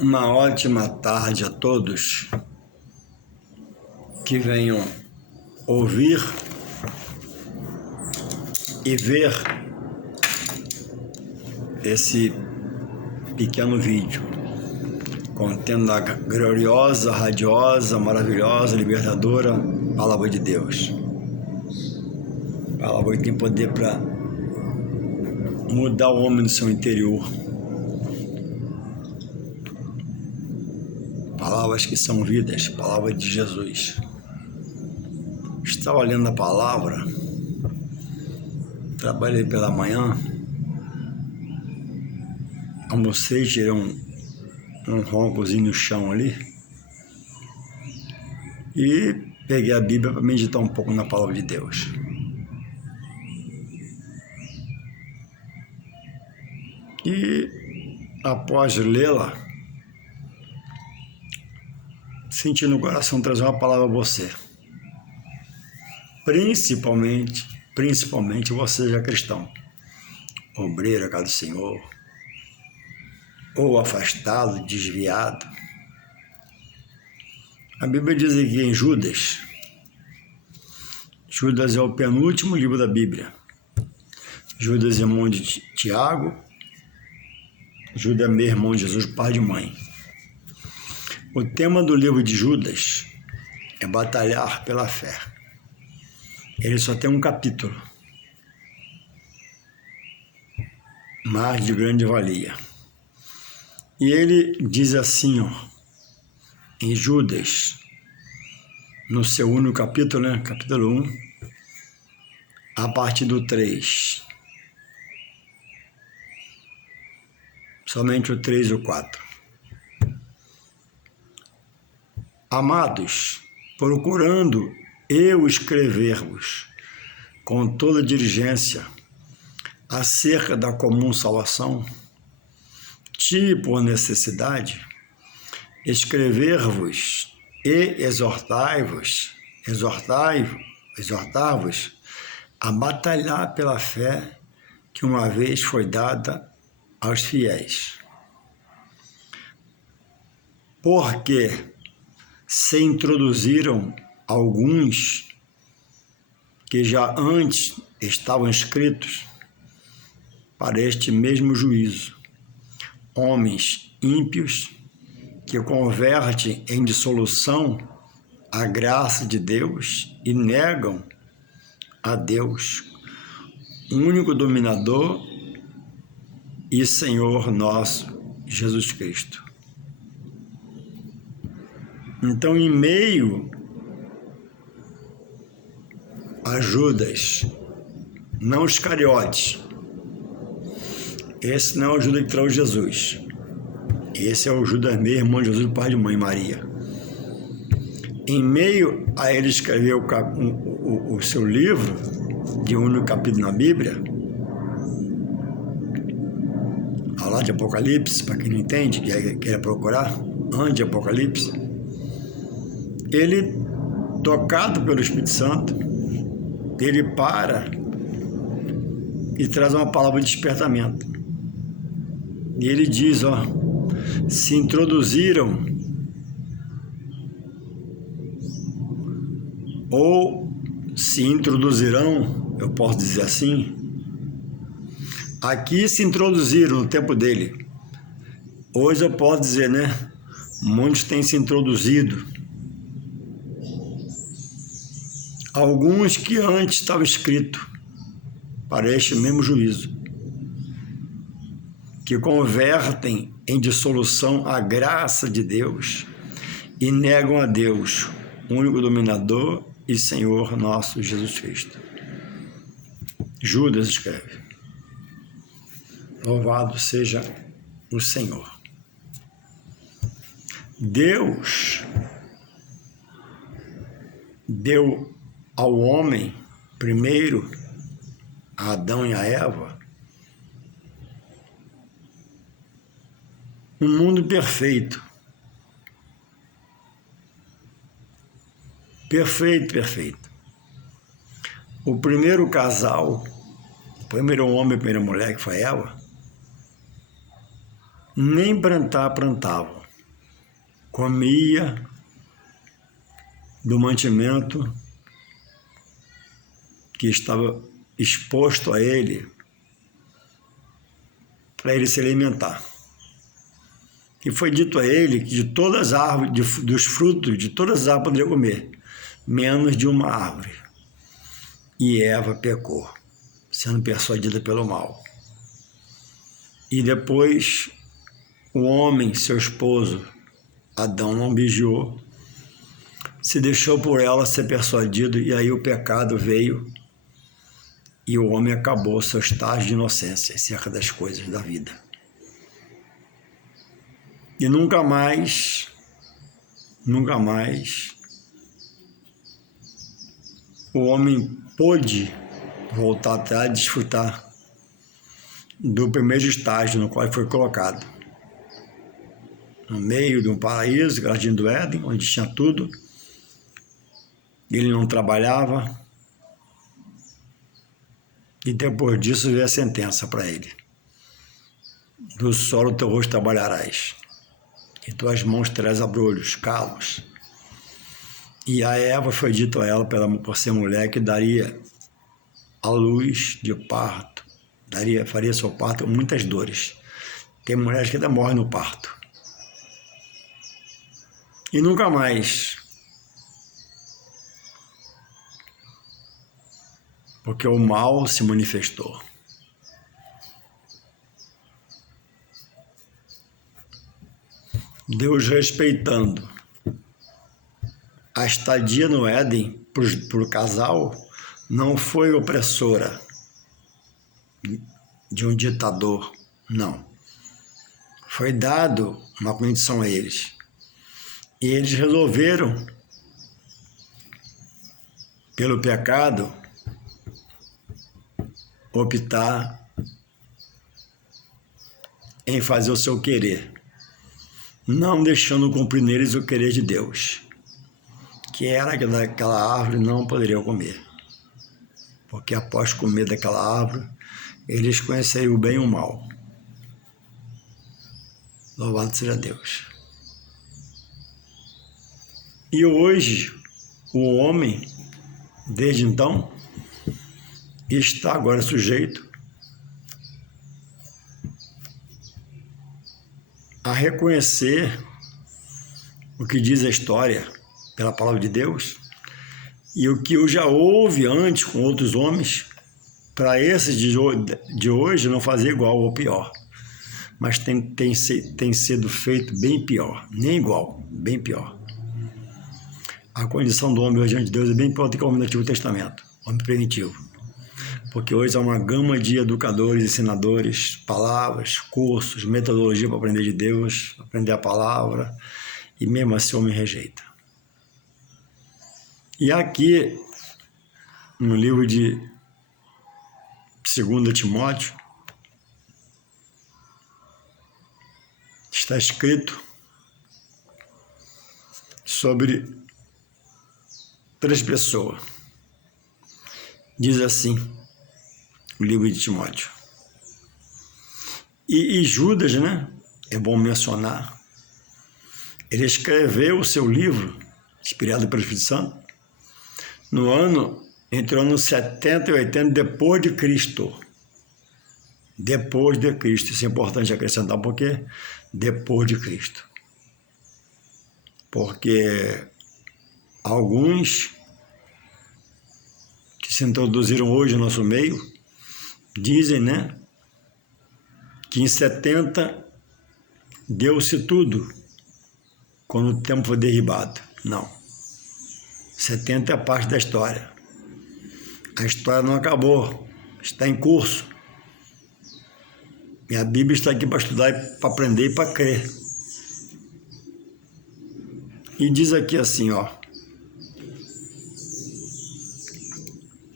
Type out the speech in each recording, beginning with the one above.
Uma ótima tarde a todos que venham ouvir e ver esse pequeno vídeo contendo a gloriosa, radiosa, maravilhosa, libertadora Palavra de Deus. Palavra que tem poder para mudar o homem no seu interior. Palavras que são vidas, palavras de Jesus. Estava lendo a palavra, trabalhei pela manhã, almocei, tirei um roncozinho no chão ali e peguei a Bíblia para meditar um pouco na palavra de Deus. E após lê-la, senti no coração trazer uma palavra a você. Principalmente você já cristão, obreiro a casa do Senhor, ou afastado, desviado. A Bíblia diz aqui em Judas é o penúltimo livro da Bíblia. Judas é irmão de Tiago, Judas é meu irmão de Jesus, pai de mãe. O tema do livro de Judas é batalhar pela fé. Ele só tem um capítulo, mas de grande valia. E ele diz assim, em Judas, no seu único capítulo, capítulo 1, a partir do 3. Somente o 3 e o 4. Amados, procurando eu escrever-vos com toda diligência acerca da comum salvação, por necessidade, escrever-vos e exortar-vos a batalhar pela fé que uma vez foi dada aos fiéis. Porque se introduziram alguns que já antes estavam escritos para este mesmo juízo, homens ímpios que convertem em dissolução a graça de Deus e negam a Deus, único dominador e Senhor nosso Jesus Cristo. Então, em meio a Judas, não os Iscariotes, esse não é o Judas que traiu Jesus. Esse é o Judas meu irmão de Jesus, pai de mãe Maria. Em meio a ele escrever o seu livro, de único capítulo na Bíblia, ao lado de Apocalipse, para quem não entende, quer procurar, antes de Apocalipse, ele, tocado pelo Espírito Santo, ele para e traz uma palavra de despertamento. E ele diz, se introduziram ou se introduzirão, eu posso dizer assim, aqui se introduziram no tempo dele. Hoje eu posso dizer, muitos têm se introduzido. Alguns que antes estava escrito para este mesmo juízo, que convertem em dissolução a graça de Deus e negam a Deus, único dominador e Senhor nosso Jesus Cristo. Judas escreve: louvado seja o Senhor. Deus deu ao homem, primeiro, a Adão e a Eva, um mundo perfeito. Perfeito. O primeiro casal, o primeiro homem e a primeira mulher, que foi Eva, nem plantavam. comia do mantimento que estava exposto a ele para ele se alimentar. E foi dito a ele que de todas as árvores, dos frutos de todas as árvores poderia comer, menos de uma árvore. E Eva pecou, sendo persuadida pelo mal. E depois o homem, seu esposo, Adão, não vigiou, se deixou por ela ser persuadido, e aí o pecado veio e o homem acabou seu estágio de inocência acerca das coisas da vida. E nunca mais o homem pôde voltar atrás e desfrutar do primeiro estágio no qual ele foi colocado. No meio de um paraíso, Jardim do Éden, onde tinha tudo. Ele não trabalhava. E depois disso veio a sentença para ele. Do solo teu rosto trabalharás. Em tuas mãos terás abrolhos, calos. E a Eva foi dito a ela, por ser mulher, que daria a luz de parto, faria seu parto com muitas dores. Tem mulheres que ainda morrem no parto. E nunca mais. Porque o mal se manifestou. Deus, respeitando a estadia no Éden para o casal, não foi opressora de um ditador, não. Foi dado uma condição a eles. E eles resolveram, pelo pecado, optar em fazer o seu querer, não deixando cumprir neles o querer de Deus, que era que daquela árvore não poderiam comer, porque após comer daquela árvore, eles conheceriam o bem e o mal. Louvado seja Deus. E hoje, o homem, desde então, está agora sujeito a reconhecer o que diz a história pela palavra de Deus e o que já houve antes com outros homens, para esses de hoje não fazer igual ou pior, mas tem sido feito bem pior, nem igual, bem pior. A condição do homem hoje diante de Deus é bem pior do que o homem do Antigo Testamento, homem primitivo. Porque hoje há uma gama de educadores, ensinadores, palavras, cursos, metodologia para aprender de Deus, aprender a palavra, e mesmo assim o homem rejeita. E aqui, no livro de 2 Timóteo, está escrito sobre 3 pessoas. Diz assim, o livro de Timóteo. E Judas, né? É bom mencionar. Ele escreveu o seu livro, inspirado pelo Espírito Santo, entre o ano 70 e 80 depois de Cristo. Depois de Cristo. Isso é importante acrescentar, porque depois de Cristo. Porque alguns que se introduziram hoje no nosso meio dizem, né, que em 70 deu-se tudo quando o templo foi derribado. Não. 70 é parte da história. A história não acabou, está em curso. E a Bíblia está aqui para estudar, para aprender e para crer. E diz aqui assim, ó,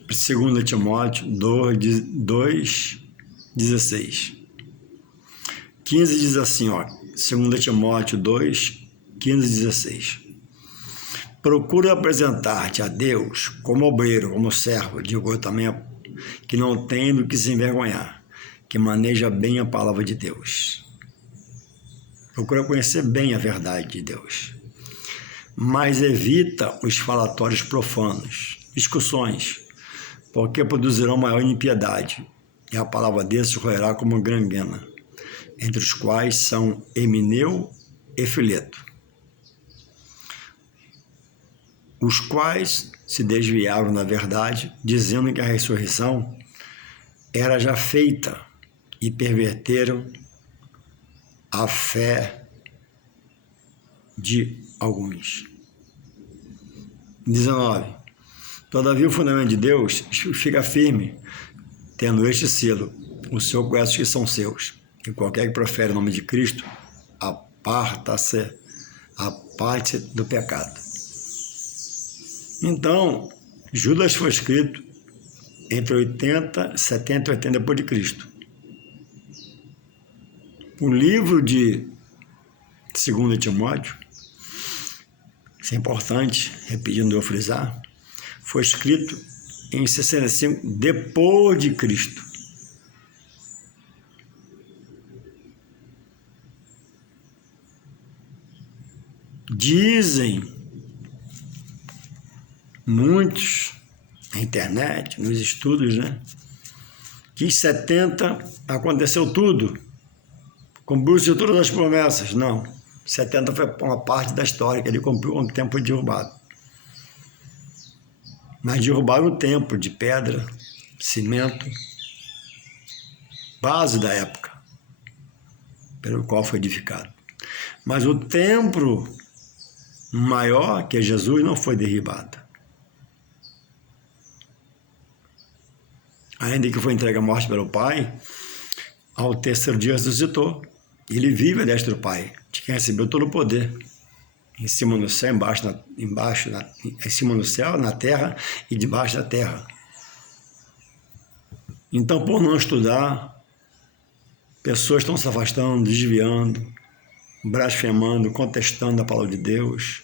2 Timóteo 2:16. 15 diz assim, ó, 2 Timóteo 2:15-16. Procura apresentar-te a Deus como obreiro, como servo, digo eu também, que não tem do que se envergonhar, que maneja bem a palavra de Deus. Procura conhecer bem a verdade de Deus. mas evita os falatórios profanos, discussões, porque produzirão maior impiedade, e a palavra desses roerá como gangrena, entre os quais são Himeneu e Fileto, os quais se desviaram da verdade, dizendo que a ressurreição era já feita, e perverteram a fé de alguns. 19. Todavia o fundamento de Deus fica firme, tendo este selo: o Senhor conhece os que são seus, e qualquer que profere o nome de Cristo, aparte do pecado. Então, Judas foi escrito entre 70 e 80 depois de Cristo. O livro de 2 Timóteo, isso é importante, repetindo eu frisar, foi escrito em 65 depois de Cristo. Dizem muitos na internet, nos estudos, né, que em 70 aconteceu tudo, cumpriu-se todas as promessas. Não, 70 foi uma parte da história que ele cumpriu quando o templo foi derrubado. Mas derrubaram o templo de pedra, cimento, base da época, pelo qual foi edificado. Mas o templo maior, que é Jesus, não foi derribado. Ainda que foi entregue à morte pelo Pai, ao terceiro dia ressuscitou. Ele vive à destra do Pai, de quem recebeu todo o poder, em cima no céu, em cima no céu, na terra e debaixo da terra. Então, por não estudar, pessoas estão se afastando, desviando, blasfemando, contestando a palavra de Deus,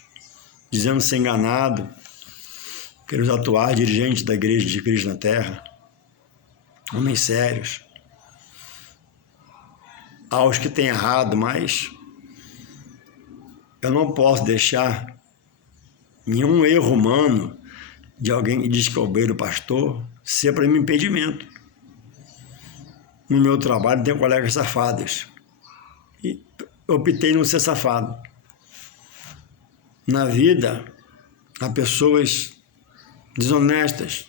dizendo ser enganado pelos atuais dirigentes da Igreja de Cristo na Terra, homens sérios, aos que têm errado, mas eu não posso deixar nenhum erro humano de alguém que diz que é obreiro pastor ser para mim impedimento. No meu trabalho tenho colegas safados e optei não ser safado. Na vida, há pessoas desonestas.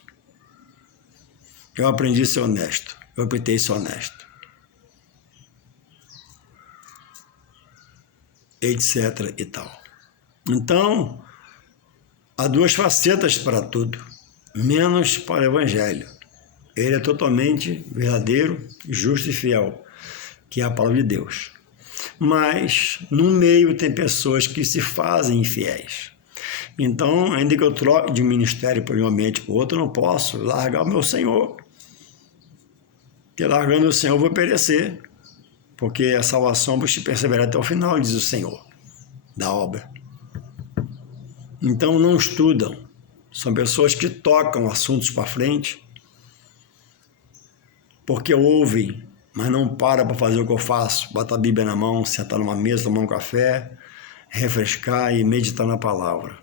Eu aprendi a ser honesto, eu optei ser honesto. Etc. e tal. Então, há duas facetas para tudo, menos para o Evangelho. Ele é totalmente verdadeiro, justo e fiel, que é a palavra de Deus. Mas, no meio, tem pessoas que se fazem infiéis. Então, ainda que eu troque de um ministério para um ambiente para o outro, eu não posso largar o meu Senhor. Porque largando o Senhor eu vou perecer. Porque a salvação vos perseverar até o final, diz o Senhor, da obra. Então não estudam. São pessoas que tocam assuntos para frente, porque ouvem, mas não para fazer o que eu faço. Bota a Bíblia na mão, sentar numa mesa, tomar um café, refrescar e meditar na palavra.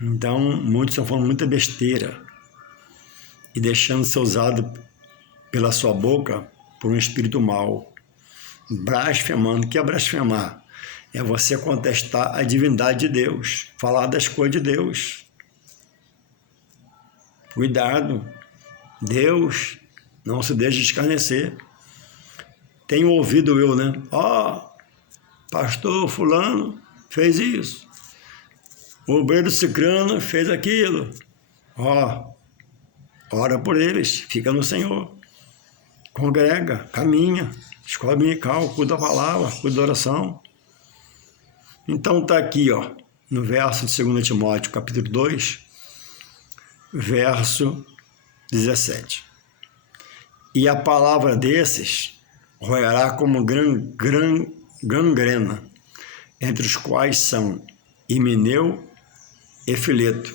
Então muitos estão falando muita besteira e deixando ser usado pela sua boca por um espírito mau, blasfemando. O que é blasfemar? É você contestar a divindade de Deus, falar das coisas de Deus. Cuidado, Deus não se deixa escarnecer. Tenho ouvido eu, né? Pastor fulano fez isso, o obreiro cicrano fez aquilo. Ora por eles, fica no Senhor. Congrega, caminha, escola dominical, cuida da palavra, cuida da oração. Então está aqui, no verso de 2 Timóteo, capítulo 2, verso 17. E a palavra desses roerá como gangrena, entre os quais são Himeneu e Fileto.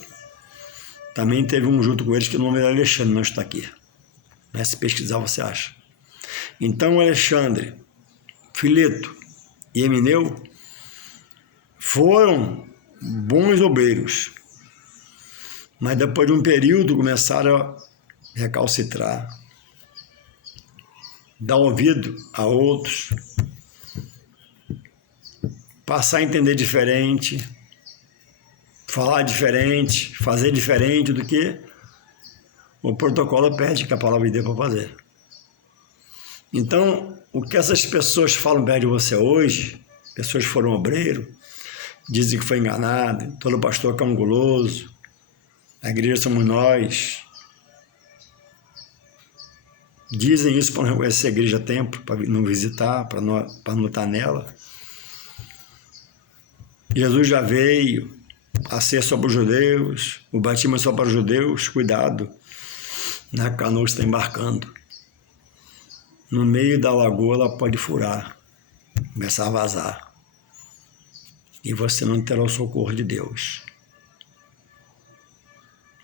Também teve um junto com eles que o nome era Alexandre, não está aqui. Se pesquisar, você acha. Então, Alexandre, Fileto e Himeneu foram bons obreiros, mas depois de um período começaram a recalcitrar, dar ouvido a outros, passar a entender diferente, falar diferente, fazer diferente do que o protocolo pede que a palavra de Deus para fazer. Então, o que essas pessoas falam perto de você hoje, pessoas que foram obreiros, dizem que foi enganado, todo pastor é um guloso, a igreja somos nós. Dizem isso para não reconhecer a igreja a tempo, para não visitar, para não estar nela. Jesus já veio a ser só para os judeus, o batismo é só para os judeus, cuidado, na canoa está embarcando. No meio da lagoa ela pode furar, começar a vazar. E você não terá o socorro de Deus.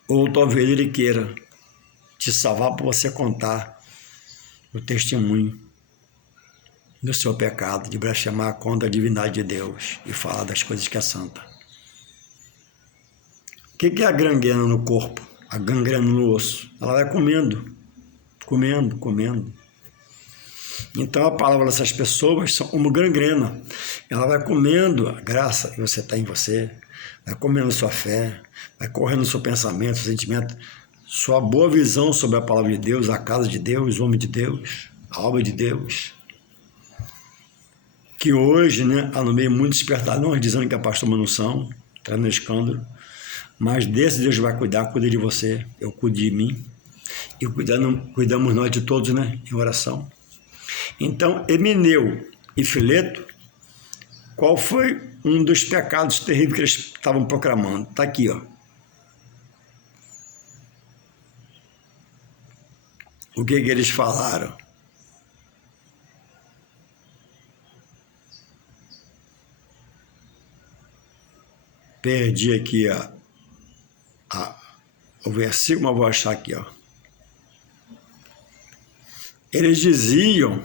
Ou talvez Ele queira te salvar para você contar o testemunho do seu pecado, de blasfemar contra a divindade de Deus e falar das coisas que é santa. O que é a gangrena no corpo? A gangrena no osso? Ela vai comendo, comendo, comendo. Então a palavra dessas pessoas são como gangrena. Ela vai comendo a graça que você tem em você, vai comendo a sua fé, vai correndo o seu pensamento, seu sentimento, sua boa visão sobre a palavra de Deus, a casa de Deus, o homem de Deus, a obra de Deus. Que hoje, há no meio muito despertado, não dizendo que é pastor, mas não são, trazendo escândalo, mas desse Deus vai cuidar, cuida de você, eu cuido de mim, e cuidamos nós de todos, em oração. Então, Emineu e Fileto, qual foi um dos pecados terríveis que eles estavam proclamando? Está aqui, ó. O que eles falaram? Perdi aqui o versículo, mas vou achar aqui, ó. Eles diziam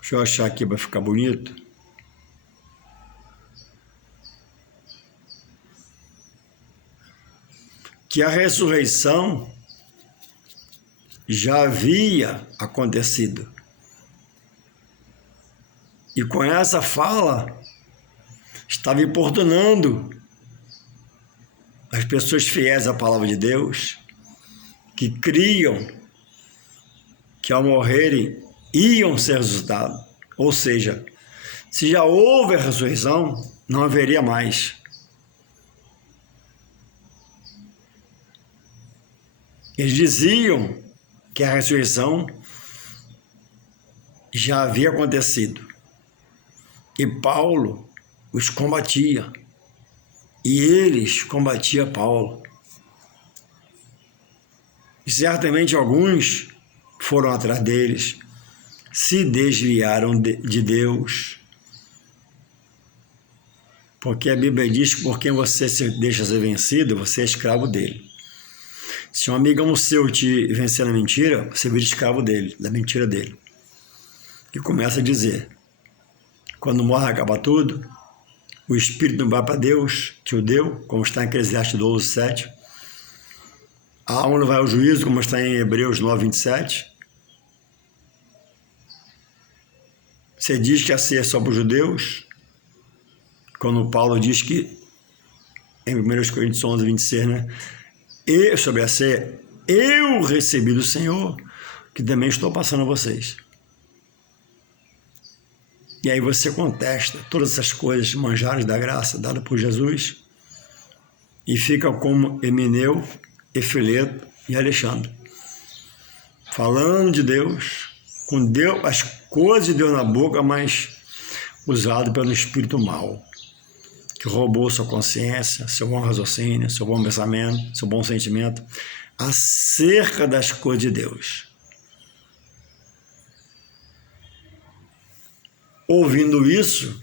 deixa eu achar aqui para ficar bonito. Que a ressurreição já havia acontecido. E com essa fala, estava importunando as pessoas fiéis à palavra de Deus, que criam que ao morrerem iam ser ressuscitados. Ou seja, se já houve a ressurreição, não haveria mais. Eles diziam que a ressurreição já havia acontecido. E Paulo os combatia. E eles combatiam Paulo. E certamente alguns foram atrás deles, se desviaram de Deus. Porque a Bíblia diz que por quem você se deixa ser vencido, você é escravo dele. Se um amigão seu te vencer na mentira, você vira escravo dele, da mentira dele. E começa a dizer, quando morre acaba tudo, o espírito não vai para Deus, que o deu, como está em Eclesiastes 12, 7. A alma não vai ao juízo, como está em Hebreus 9, 27. Você diz que a ceia é só para os judeus, quando Paulo diz que, em 1 Coríntios 11, 26, e sobre a ceia, eu recebi do Senhor, que também estou passando a vocês. E aí você contesta todas essas coisas, manjares da graça dada por Jesus, e fica como Emineu, e Fileto e Alexandre, falando de Deus, com Deus, as coisas de Deus na boca, mas usado pelo espírito mau, que roubou sua consciência, seu bom raciocínio, seu bom pensamento, seu bom sentimento, acerca das coisas de Deus. Ouvindo isso,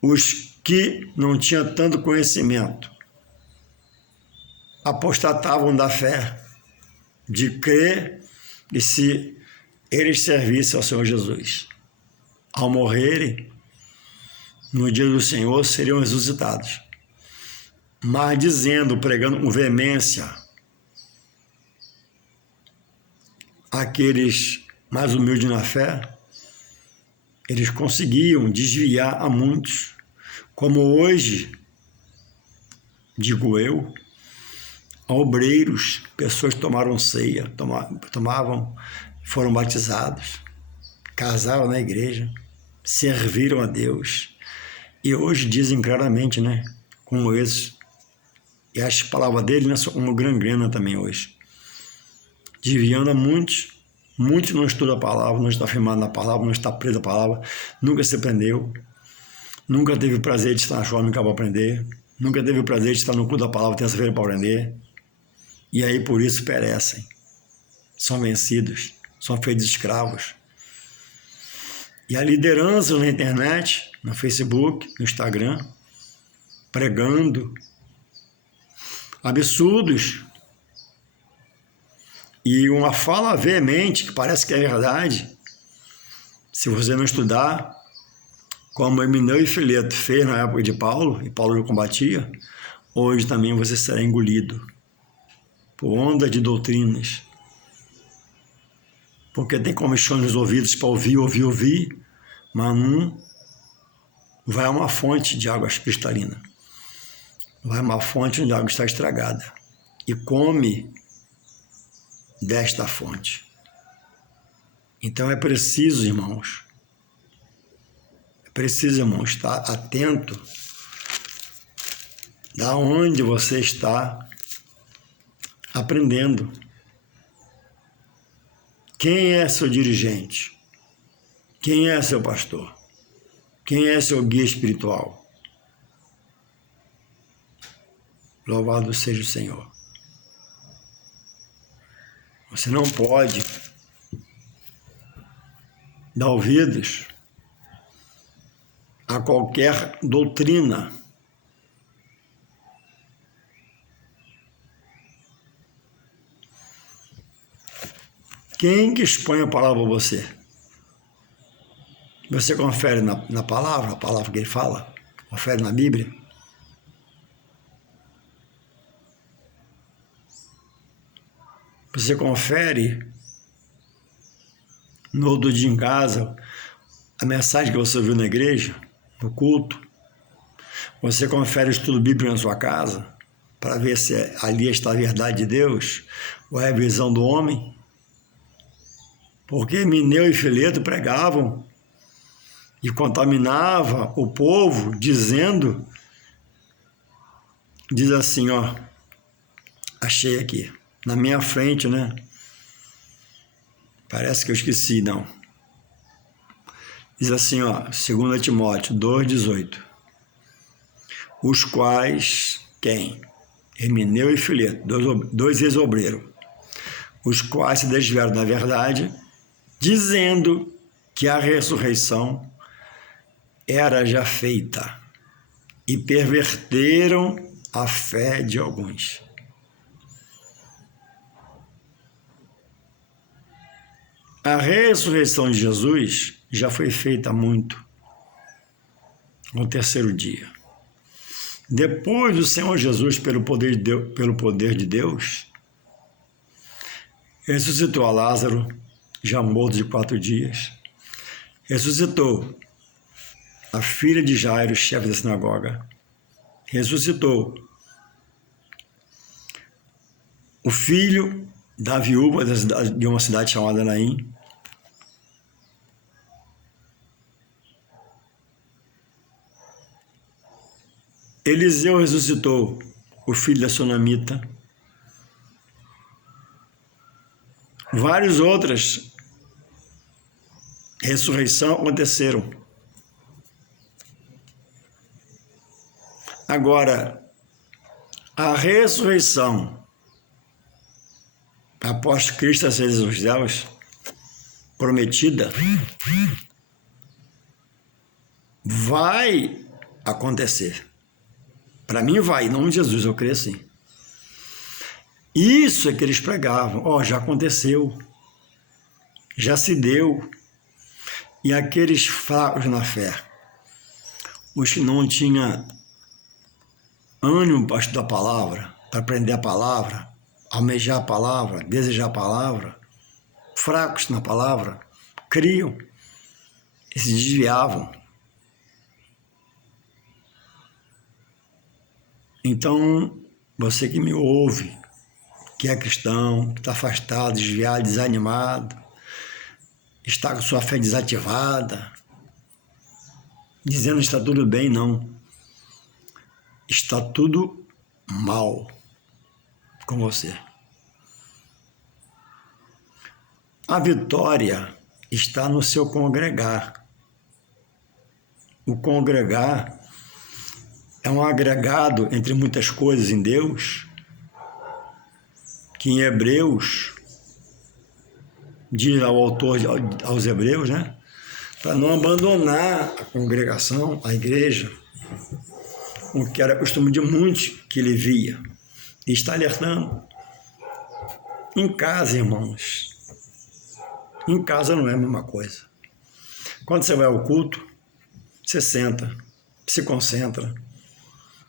os que não tinham tanto conhecimento apostatavam da fé, de crer E se eles servissem ao Senhor Jesus, ao morrerem, no dia do Senhor seriam ressuscitados. Mas dizendo, pregando com veemência, aqueles mais humildes na fé, eles conseguiam desviar a muitos, como hoje, digo eu, obreiros, pessoas que tomaram ceia, foram batizados, casaram na igreja, serviram a Deus, e hoje dizem claramente, né, como esses, e as palavras dele são uma gangrena também hoje, desviando a muitos não estudam a palavra, não está firmado na palavra, não está preso à palavra, nunca se aprendeu, nunca teve o prazer de estar na escola para aprender, nunca teve o prazer de estar no culto da palavra terça-feira para aprender, e aí por isso perecem, são vencidos, são feitos escravos. E a liderança na internet, no Facebook, no Instagram, pregando absurdos e uma fala veemente, que parece que é verdade, se você não estudar, como Emineu e Fileto fez na época de Paulo, e Paulo combatia, hoje também você será engolido por onda de doutrinas, porque tem comichões nos ouvidos para ouvir, mas não vai a uma fonte de água cristalina, vai a uma fonte onde a água está estragada, e come desta fonte. Então é preciso, irmãos, estar atento da onde você está aprendendo. Quem é seu dirigente? Quem é seu pastor? Quem é seu guia espiritual? Louvado seja o Senhor. Você não pode dar ouvidos a qualquer doutrina. Quem que expõe a palavra a você? Você confere na palavra, a palavra que ele fala? Confere na Bíblia? Você confere no outro dia em casa a mensagem que você ouviu na igreja, no culto? Você confere o estudo bíblico na sua casa para ver se ali está a verdade de Deus ou é a visão do homem? Porque Emineu e Fileto pregavam e contaminava o povo dizendo, diz assim, ó, achei aqui, na minha frente, né? Parece que eu esqueci, não. Diz assim, ó, 2 Timóteo 2,18. Os quais, quem? Emineu e Fileto, dois ex-obreiros, os quais se desviaram da verdade, dizendo que a ressurreição era já feita, e perverteram a fé de alguns. A ressurreição de Jesus já foi feita há muito, no terceiro dia. Depois do Senhor Jesus, pelo poder de Deus, ressuscitou a Lázaro, já morto de 4 dias. Ressuscitou a filha de Jairo, chefe da sinagoga. Ressuscitou o filho da viúva de uma cidade chamada Naim. Eliseu ressuscitou o filho da sunamita. Várias outras ressurreições aconteceram. Agora, a ressurreição após Cristo ascender aos céus, prometida, vai acontecer. Para mim vai, em nome de Jesus, eu creio assim. Isso é que eles pregavam, já aconteceu. já se deu. E aqueles fracos na fé, os que não tinham ânimo para estudar a palavra, para aprender a palavra, almejar a palavra, desejar a palavra, fracos na palavra, criam e se desviavam. Então, você que me ouve, que é cristão, que está afastado, desviado, desanimado, está com sua fé desativada, dizendo que está tudo bem, não. Está tudo mal com você. A vitória está no seu congregar. O congregar é um agregado entre muitas coisas em Deus, que em Hebreus, diz ao autor aos Hebreus, né? Para não abandonar a congregação, a igreja, o que era costume de muitos que ele via. E está alertando. Em casa, irmãos, em casa não é a mesma coisa. Quando você vai ao culto, você senta, se concentra.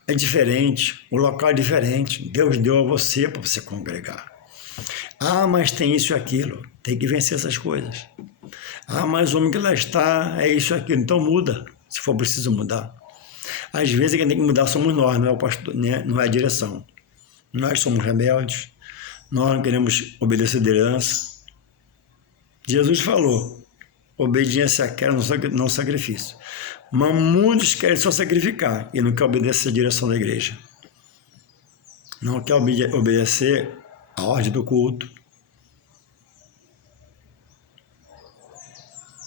É diferente, o local é diferente. Deus deu a você para você congregar. Ah, mas tem isso e aquilo. Tem que vencer essas coisas. Ah, mas o homem que lá está é isso e aquilo. Então muda, se for preciso mudar. Às vezes quem tem que mudar somos nós, não é o pastor, né? Não é a direção. Nós somos rebeldes, nós não queremos obedecer a liderança. Jesus falou, obediência quer, não sacrifício. Mas muitos querem só sacrificar e não quer obedecer a direção da igreja. Não quer obedecer a ordem do culto.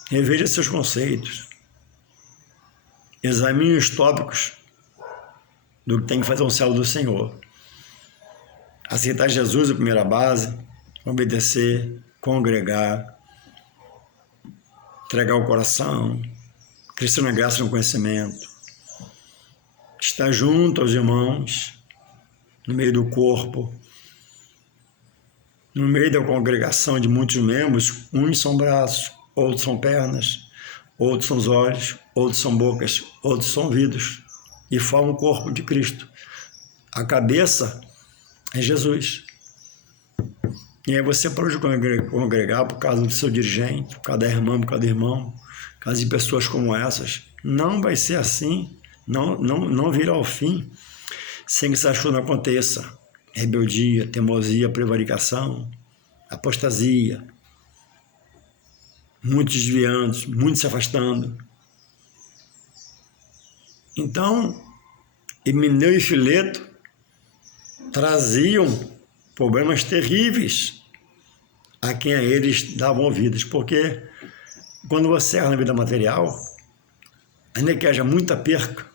Reveja seus conceitos. Examine os tópicos do que tem que fazer um servo do Senhor. Aceitar Jesus a primeira base, obedecer, congregar, entregar o coração, crescer na graça e no conhecimento, estar junto aos irmãos, no meio do corpo, no meio da congregação de muitos membros, uns são braços, outros são pernas, outros são os olhos, outros são bocas, outros são ouvidos, e formam o corpo de Cristo. A cabeça é Jesus. E aí você pode congregar por causa do seu dirigente, por causa da irmã, por causa do irmão, por causa de pessoas como essas. Não vai ser assim, não virá ao fim sem que essa chuva não aconteça. Rebeldia, teimosia, prevaricação, apostasia, muitos desviando, muitos se afastando. Então, Himeneu e Fileto traziam problemas terríveis a quem a eles davam ouvidos, porque quando você erra na vida material, ainda que haja muita perca,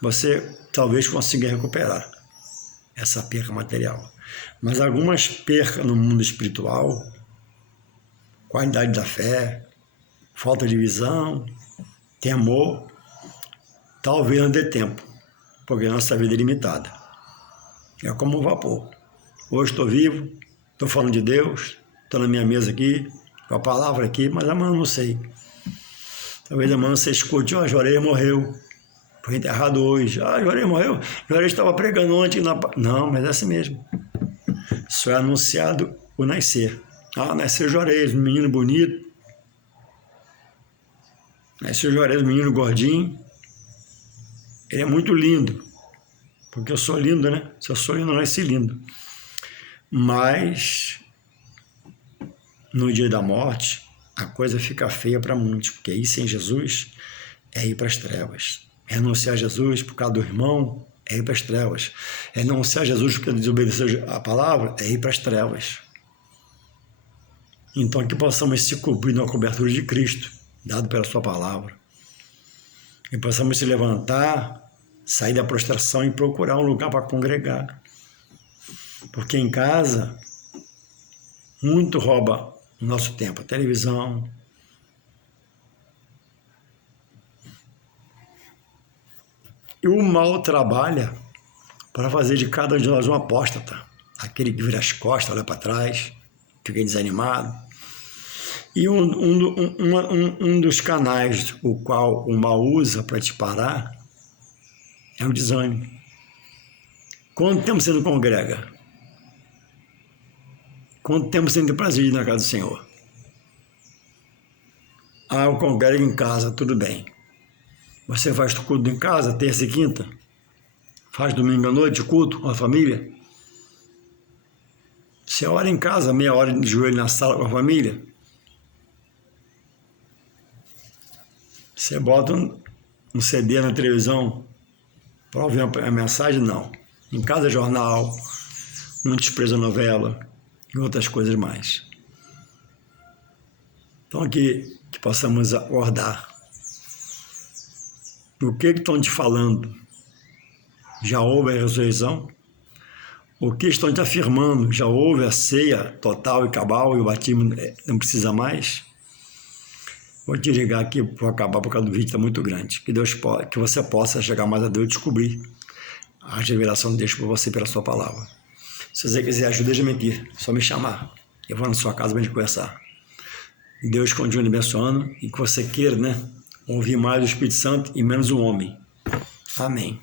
você talvez consiga recuperar essa perca material. Mas algumas percas no mundo espiritual, qualidade da fé, falta de visão, temor, talvez não dê tempo, porque a nossa vida é limitada. É como um vapor. Hoje estou vivo, estou falando de Deus, estou na minha mesa aqui, com a palavra aqui, mas amanhã não sei. Talvez amanhã você escute, ó, Juarez morreu, foi enterrado hoje. Ah, Juarez morreu? Juarez estava pregando ontem. Não, mas é assim mesmo. Só é anunciado o nascer. Ah, nasceu Juarez, um menino bonito. Nasceu Juarez, um menino gordinho. Ele é muito lindo, porque eu sou lindo, né? Se eu sou lindo, eu nasci lindo. Mas, no dia da morte, a coisa fica feia para muitos, porque aí sem Jesus é ir para as trevas. Renunciar a Jesus por causa do irmão é ir para as trevas. Renunciar a Jesus porque desobedeceu a palavra é ir para as trevas. Então, que possamos se cobrir na cobertura de Cristo, dado pela sua palavra. E possamos se levantar, sair da prostração e procurar um lugar para congregar. Porque em casa, muito rouba o nosso tempo. A televisão, e o mal trabalha para fazer de cada um de nós um apóstata. Aquele que vira as costas, olha para trás, fica desanimado. E um dos canais o qual o mal usa para te parar é o desânimo. Quanto tempo você não congrega? Quanto tempo você não tem prazer de ir na casa do Senhor? Ah, eu congrego em casa, tudo bem. Você faz o culto em casa, terça e quinta? Faz domingo à noite o culto com a família? Você ora em casa, meia hora de joelho na sala com a família? Você bota um CD na televisão para ouvir a mensagem? Não. Em casa, jornal, um desprezo à novela e outras coisas mais. Então, aqui, que possamos acordar. O que estão te falando? Já houve a ressurreição? O que estão te afirmando? Já houve a ceia total e cabal e o batismo não precisa mais? Vou te ligar aqui para acabar, por causa do vídeo está muito grande. Que você possa chegar mais a Deus e descobrir a revelação de Deus para você pela sua palavra. Se você quiser ajuda de mentir, é só me chamar. Eu vou na sua casa para a gente conversar. Deus continue abençoando e que você queira, ouvir mais do Espírito Santo e menos o homem. Amém.